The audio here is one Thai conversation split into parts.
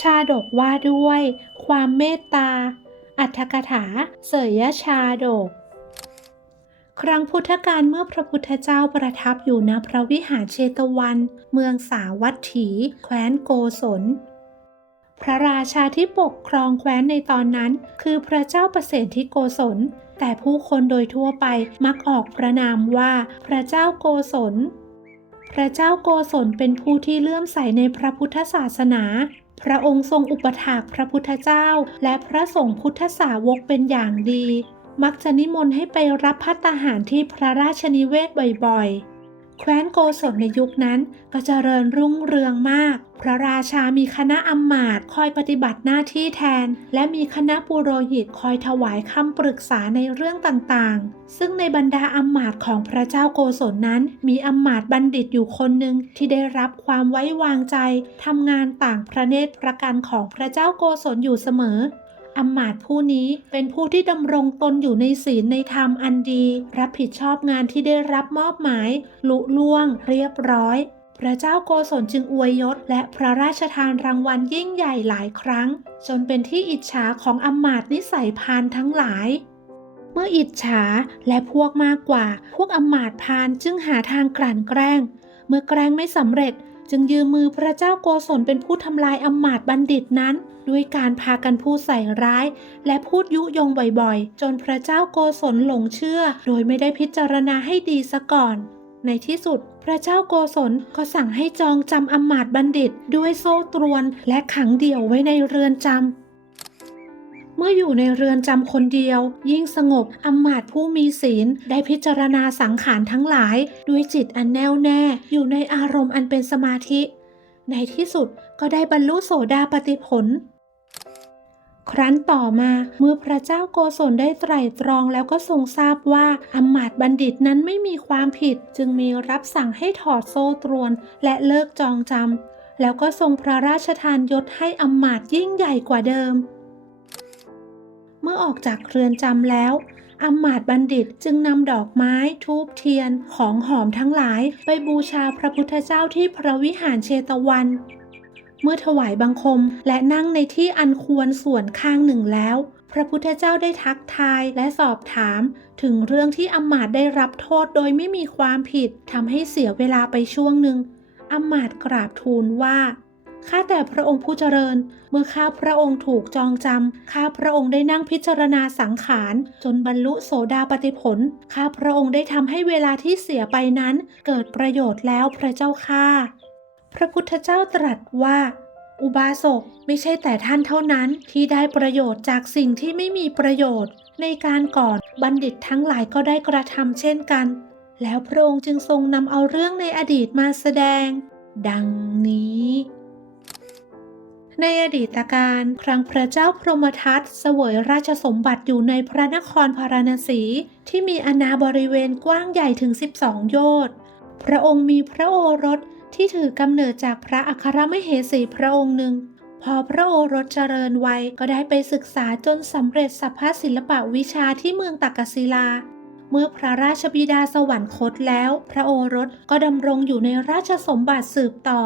ชาดกว่าด้วย ความเมตตา อัตถกถา เสยยชาดก ครั้งพุทธกาลเมื่อพระพุทธเจ้าประทับอยู่ณพระวิหารเชตวัน เมืองสาวัตถี แคว้นโกศล พระราชาที่ปกครองแคว้นในตอนนั้น คือพระเจ้าประเสนที่โกศล แต่ผู้คนโดยทั่วไปมักออกประนามว่าพระเจ้าโกศล พระเจ้าโกศลเป็นผู้ที่เลื่อมใสในพระพุทธศาสนา พระองค์ทรงอุปถากพระพุทธเจ้า และพระสงฆ์พุทธสาวกเป็นอย่างดี มักจะนิมนต์ให้ไปรับพัตตาหารที่พระราชนิเวศบ่อยๆ แคว้นโกศลในยุคนั้นก็เจริญรุ่งเรืองมาก พระราชามีคณะอำมาตย์คอยปฏิบัติหน้าที่แทน และมีคณะปุโรหิตคอยถวายคำปรึกษาในเรื่องต่างๆ ซึ่งในบรรดาอำมาตย์ของพระเจ้าโกศลนั้น มีอำมาตย์บัณฑิตอยู่คนหนึ่งที่ได้รับความไว้วางใจทำงานต่างพระเนตรประกันของพระเจ้าโกศลอยู่เสมอ อำมาตผู้นี้เป็นผู้ที่ดำรงตนอยู่ในศีลในธรรมอันดี รับผิดชอบงานที่ได้รับมอบหมาย ลุล่วง เรียบร้อย พระเจ้าโกศลจึงอวยยศ และพระราชทานรางวัลยิ่งใหญ่หลายครั้ง จนเป็นที่อิจฉาของอำมาตนิสัยพานทั้งหลายเมื่ออิจฉาและพวกมากกว่า พวกอำมาตพานจึงหาทางกลั่นแกล้ง เมื่อแกล้งไม่สำเร็จ จึงยืมมือพระเจ้าโกศลเป็นผู้ทำลายอำมาตย์บัณฑิตนั้น ด้วยการพากันพูดใส่ร้าย และพูดยุยงบ่อยๆ จนพระเจ้าโกศลหลงเชื่อ โดยไม่ได้พิจารณาให้ดีซะก่อน ในที่สุด พระเจ้าโกศลก็สั่งให้จองจำอำมาตย์บัณฑิต ด้วยโซ่ตรวนและขังเดี่ยวไว้ในเรือนจำ เมื่ออยู่ในเรือนจำคนเดียว ยิ่งสงบอำมาตย์ผู้มีศีล ได้พิจารณาสังขารทั้งหลาย ด้วยจิตอันแน่วแน่ อยู่ในอารมณ์อันเป็นสมาธิ ในที่สุดก็ได้บรรลุโสดาปติผล ครั้นต่อมาเมื่อพระเจ้าโกศลได้ไตร่ตรองแล้วก็ทรงทราบว่าอำมาตย์บัณฑิตนั้นไม่มีความผิด จึงมีรับสั่งให้ถอดโซ่ตรวน และเลิกจองจำแล้วก็ทรงพระราชทานยศให้อำมาตย์ยิ่งใหญ่กว่าเดิม เมื่อออกจากเรือนจำแล้วอำมาตบัณฑิตจึงนำดอกไม้ทูบเทียนของหอมทั้งหลาย ไปบูชาพระพุทธเจ้าที่พระวิหารเชตวัน เมื่อถวายบังคมและนั่งในที่อันควรส่วนข้างหนึ่งแล้ว พระพุทธเจ้าได้ทักทายและสอบถามถึงเรื่องที่อำมาตได้รับโทษโดยไม่มีความผิดทำให้เสียเวลาไปช่วงหนึ่งอำมาตกราบทูลว่า ข้าแต่พระองค์ผู้เจริญ เมื่อข้าพระองค์ถูกจองจำ ข้าพระองค์ได้นั่งพิจารณาสังขารจนบรรลุโสดาปติผล ข้าพระองค์ได้ทำให้เวลาที่เสียไปนั้น เกิดประโยชน์แล้วพระเจ้าข้าพระพุทธเจ้าตรัสว่า อุบาสกไม่ใช่แต่ท่านเท่านั้นที่ได้ประโยชน์จากสิ่งที่ไม่มีประโยชน์ ในการก่อนบัณฑิตทั้งหลายก็ได้กระทำเช่นกัน แล้วพระองค์จึงทรงนำเอาเรื่องในอดีตมาแสดง ดังนี้ ในอดีตการครั้งพระเจ้าพรหมทัตเสวยราชสมบัติอยู่ในพระนครพาราณสี ที่มีอาณาบริเวณกว้างใหญ่ถึง 12 โยชน์พระองค์มีพระโอรสที่ถือกำเนิดจากพระอัครมเหสีพระองค์หนึ่ง พอพระโอรสเจริญวัยก็ได้ไปศึกษาจนสำเร็จสัพพศิลปะวิชาที่เมืองตักกศิลา เมื่อพระราชบิดาสวรรคตแล้ว พระโอรสก็ดำรงอยู่ในราชสมบัติสืบต่อ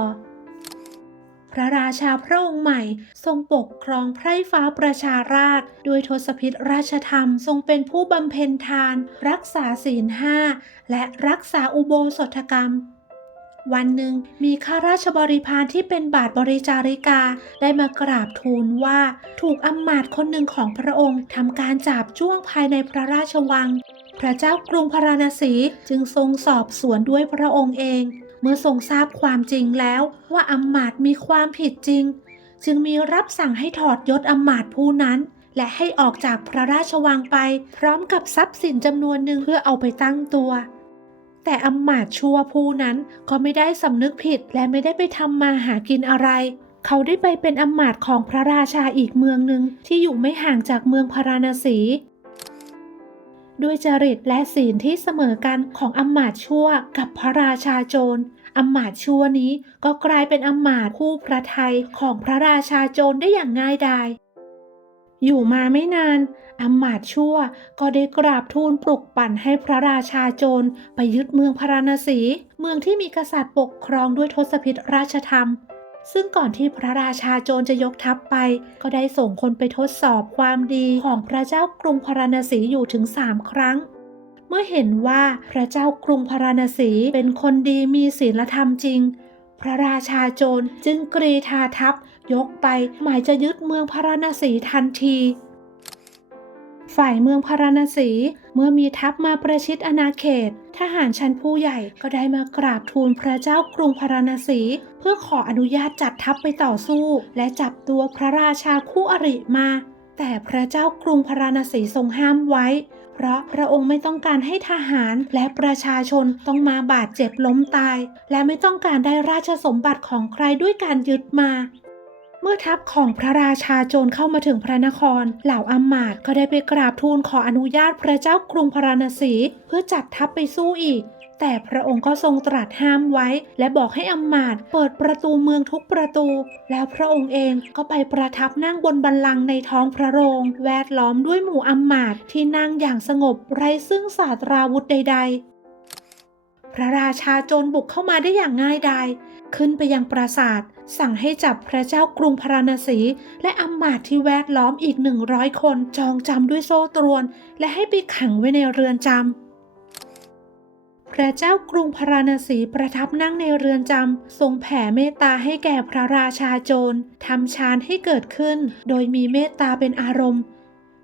พระราชาพระองค์ใหม่ทรงปกครองไพร่ฟ้าประชาราชด้วยทศพิธราชธรรมทรงเป็นผู้บำเพ็ญทาน รักษาศีลห้าและรักษาอุโบสถกรรมวันหนึ่งมีข้าราชบริพารที่เป็นบาทบริจาริกาได้มากราบทูลว่าถูกอำมาตย์คนหนึ่งของพระองค์ทำการจับจ้วงภายในพระราชวัง พระเจ้ากรุงพาราณสีจึงทรงสอบสวนด้วยพระองค์เอง เมื่อทรงทราบความจริงแล้วว่าอำมาตย์มีความผิดจริง จึงมีรับสั่งให้ถอดยศอำมาตย์ผู้นั้น และให้ออกจากพระราชวังไป พร้อมกับทรัพย์สินจำนวนหนึ่งเพื่อเอาไปตั้งตัว แต่อำมาตย์ชั่วผู้นั้นก็ไม่ได้สำนึกผิดและไม่ได้ไปทำมาหากินอะไร เขาได้ไปเป็นอำมาตย์ของพระราชาอีกเมืองหนึ่งที่อยู่ไม่ห่างจากเมืองพาราณสี ด้วยจริตและศีลที่เสมอกันของอำมาตชั่วกับพระราชาโจรอำมาตชั่วนี้ก็กลายเป็นอำมาตคู่พระไทยของพระราชาโจรได้อย่างง่ายดายอยู่มาไม่นานอำมาตชั่วก็ได้กราบทูลปลุกปั่นให้พระราชาโจรไปยึดเมืองพาราณสี เมืองที่มีกษัตริย์ปกครองด้วยทศพิธราชธรรม ซึ่งก่อนที่พระราชาโจรจะยกทัพไป ก็ได้ส่งคนไปทดสอบความดีของพระเจ้ากรุงพาราณสีอยู่ถึงสามครั้ง เมื่อเห็นว่าพระเจ้ากรุงพาราณสีเป็นคนดีมีศีลธรรมจริง พระราชาโจรจึงกรีธาทัพยกไปหมายจะยึดเมืองพาราณสีทันที ฝ่ายเมืองพาราณสี เมื่อมีทัพมาประชิดอาณาเขต ทหารชั้นผู้ใหญ่ก็ได้มากราบทูลพระเจ้ากรุงพาราณสี เพื่อขออนุญาตจัดทัพไปต่อสู้ และจับตัวพระราชาคู่อริมา แต่พระเจ้ากรุงพาราณสีทรงห้ามไว้ เพราะพระองค์ไม่ต้องการให้ทหารและประชาชนต้องมาบาดเจ็บล้มตาย และไม่ต้องการได้ราชสมบัติของใครด้วยการยึดมา เมื่อทัพของพระราชาโจรเข้ามาถึงพระนคร เหล่าอำมาตก็ได้ไปกราบทูลขออนุญาตพระเจ้ากรุงพาราณสี เพื่อจัดทัพไปสู้อีก แต่พระองค์ก็ทรงตรัสห้ามไว้ และบอกให้อำมาตเปิดประตูเมืองทุกประตู แล้วพระองค์เองก็ไปประทับนั่งบนบัลลังก์ในท้องพระโรง แวดล้อมด้วยหมู่อำมาตที่นั่งอย่างสงบไร้ซึ่งศาสตราวุธใด ๆ พระราชาโจรบุกเข้ามาได้อย่างง่ายดาย ขึ้นไปยังปราสาท สั่งให้จับพระเจ้ากรุงพาราณสี และอำมาตย์ที่แวดล้อมอีกหนึ่งร้อยคนจองจำด้วยโซ่ตรวน และให้ไปขังไว้ในเรือนจำพระเจ้ากรุงพาราณสีประทับนั่งในเรือนจำทรงแผ่เมตตาให้แก่พระราชาโจรทำฌานให้เกิดขึ้น โดยมีเมตตาเป็นอารมณ์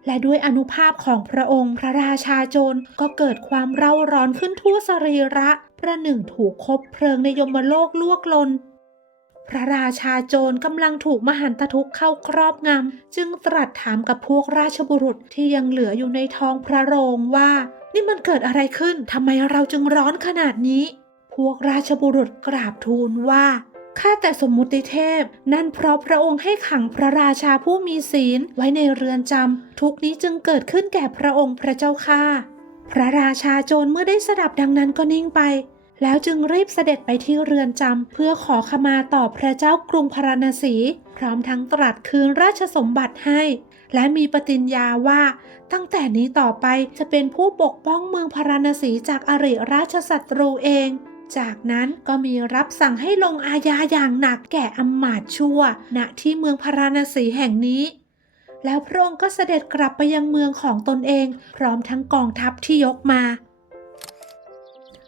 และด้วยอนุภาพของพระองค์พระราชาโจรก็เกิดความเร่าร้อนขึ้นทั่วสรีระ ประหนึ่งถูกคบเพลิงในยมโลกลวกลน พระราชาโจรกำลังถูกมหันตทุกข์เข้าครอบงำจึงตรัสถามกับพวกราชบุรุษที่ยังเหลืออยู่ในท้องพระโรงว่า นี่มันเกิดอะไรขึ้นทำไมเราจึงร้อนขนาดนี้ พวกราชบุรุษกราบทูลว่า ข้าแต่สมมุติเทพ นั่นเพราะพระองค์ให้ขังพระราชาผู้มีศีลไว้ในเรือนจำทุกนี้จึงเกิดขึ้นแก่พระองค์พระเจ้าข้าพระราชาโจรเมื่อได้สดับดังนั้นก็นิ่งไป แล้วจึงรีบเสด็จไปที่เรือนจำเพื่อขอขมาต่อพระเจ้ากรุงพาราณสี พร้อมทั้งตรัสคืนราชสมบัติให้ และมีปฏิญญาว่า ตั้งแต่นี้ต่อไปจะเป็นผู้ปกป้องเมืองพาราณสีจากอริราชศัตรูเอง จากนั้นก็มีรับสั่งให้ลงอาญาอย่างหนักแก่อำมาตย์ชั่ว ณที่เมืองพาราณสีแห่งนี้ แล้วพระองค์ก็เสด็จกลับไปยังเมืองของตนเอง พร้อมทั้งกองทัพที่ยกมา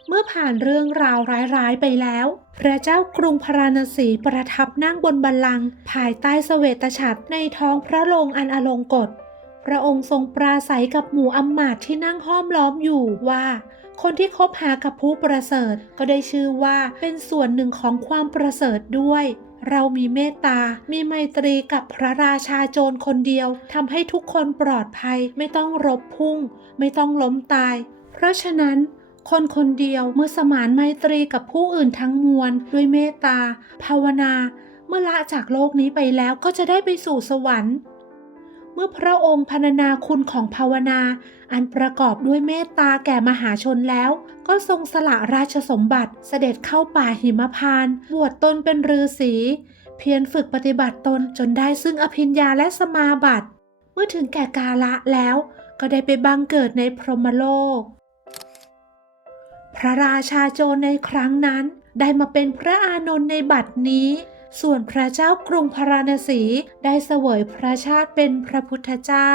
เมื่อผ่านเรื่องราวร้ายๆไปแล้ว พระเจ้ากรุงพาราณสีประทับนั่งบนบัลลังก์ภายใต้เสวตฉัตรในท้องพระโรงอันอลงกฎ พระองค์ทรงปราศัยกับหมู่อำมาตย์ที่นั่งห้อมล้อมอยู่ว่า คนที่คบหากับผู้ประเสริฐก็ได้ชื่อว่าเป็นส่วนหนึ่งของความประเสริฐด้วย เรามีเมตตา มีไมตรีกับพระราชาโจรคนเดียวทำให้ทุกคนปลอดภัยไม่ต้องรบพุ่ง ไม่ต้องล้มตาย เพราะฉะนั้นคนคนเดียวเมื่อสมานไมตรีกับผู้อื่นทั้งมวล ด้วยเมตตา ภาวนา เมื่อละจากโลกนี้ไปแล้วก็จะได้ไปสู่สวรรค์ เมื่อพระองค์พรรณนาคุณของภาวนา อันประกอบด้วยเมตตาแก่มหาชนแล้ว ก็ทรงสละราชสมบัติเสด็จเข้าป่าหิมพานต์บวชตนเป็นฤาษีเพียรฝึกปฏิบัติตนจนได้ซึ่งอภิญญาและสมาบัติ เมื่อถึงแก่กาละแล้ว ก็ได้ไปบังเกิดในพรหมโลก พระราชาโจรในครั้งนั้น ได้มาเป็นพระอานนท์ในบัดนี้ ส่วนพระเจ้ากรุงพาราณสีได้เสวยพระชาติเป็นพระพุทธเจ้า